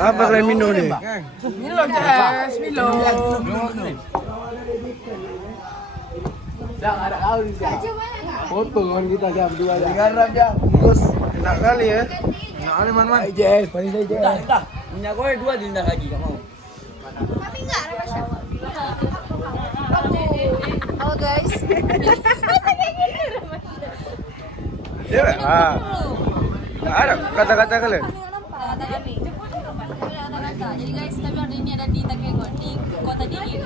Apa kalian minum ni? Milo Jess, Milo. Dah ada kau ni. Foto kan kita jam 2 jam. Garam jam. Bungkus. Enak kali ya. Nak ni man. Jess, paling saya Jess. Dah. Minyak goreng 2 dindah lagi tak mau. Tapi enggak ada Masya. Oh guys. Ya, ada kata-kata kalian. Kata kami. Kata-kata. Jadi guys, kami hari ini ada di Takengon di Kota Dingin.